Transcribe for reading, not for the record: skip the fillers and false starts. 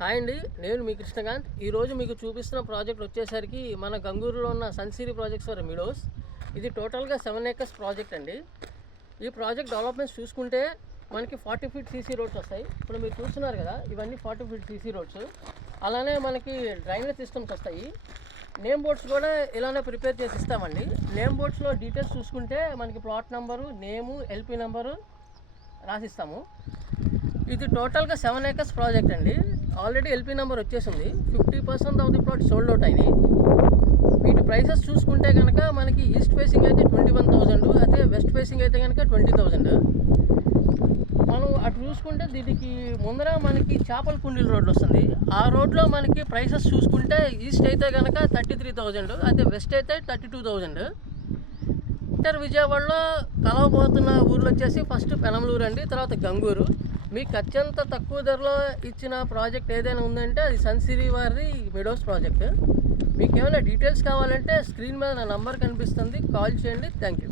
Hi అండి, నేను మీ కృష్ణకాంత్. ఈరోజు మీకు చూపిస్తున్న ప్రాజెక్ట్ వచ్చేసరికి మన గంగూరులో ఉన్న సన్సిరీ ప్రాజెక్ట్స్ ఫర్ మిడోస్. ఇది టోటల్గా 7 acres ప్రాజెక్ట్ అండి. ఈ ప్రాజెక్ట్ డెవలప్మెంట్స్ చూసుకుంటే మనకి 40 feet సీసీ రోడ్స్ వస్తాయి. ఇప్పుడు మీరు చూస్తున్నారు కదా, ఇవన్నీ 40 feet సీసీ రోడ్స్. అలానే మనకి డ్రైనేజ్ సిస్టమ్స్ వస్తాయి. నేమ్ బోర్డ్స్ కూడా ఇలానే ప్రిపేర్ చేసి ఇస్తామండి. నేమ్ బోర్డ్స్లో డీటెయిల్స్ చూసుకుంటే మనకి ప్లాట్ నెంబరు, నేము, ఎల్పి నెంబరు రాసిస్తాము. ఇది టోటల్గా 7 acres ప్రాజెక్ట్ అండి. ఆల్రెడీ ఎల్పీ నెంబర్ వచ్చేసింది. 50% of the plot sold out అయినాయి. వీటి ప్రైసెస్ చూసుకుంటే కనుక మనకి ఈస్ట్ ఫేసింగ్ అయితే 21,000, అదే వెస్ట్ ఫేసింగ్ అయితే కనుక 20,000. మనం అటు చూసుకుంటే దీనికి ముందర మనకి చేపల కుండీల రోడ్డు వస్తుంది. ఆ రోడ్లో మనకి ప్రైసెస్ చూసుకుంటే ఈస్ట్ అయితే కనుక 33,000, అదే వెస్ట్ అయితే 32,000. విజయవాడలో కలవబోతున్న ఊర్లు వచ్చేసి ఫస్ట్ పెనంలూరు అండి, తర్వాత గంగూరు. మీకు అత్యంత తక్కువ ధరలో ఇచ్చిన ప్రాజెక్ట్ ఏదైనా ఉందంటే అది సన్సిరీ వారి మిడోస్ ప్రాజెక్ట్. మీకు ఏమైనా డీటెయిల్స్ కావాలంటే స్క్రీన్ మీద నా నంబర్ కనిపిస్తుంది, కాల్ చేయండి. Thank you.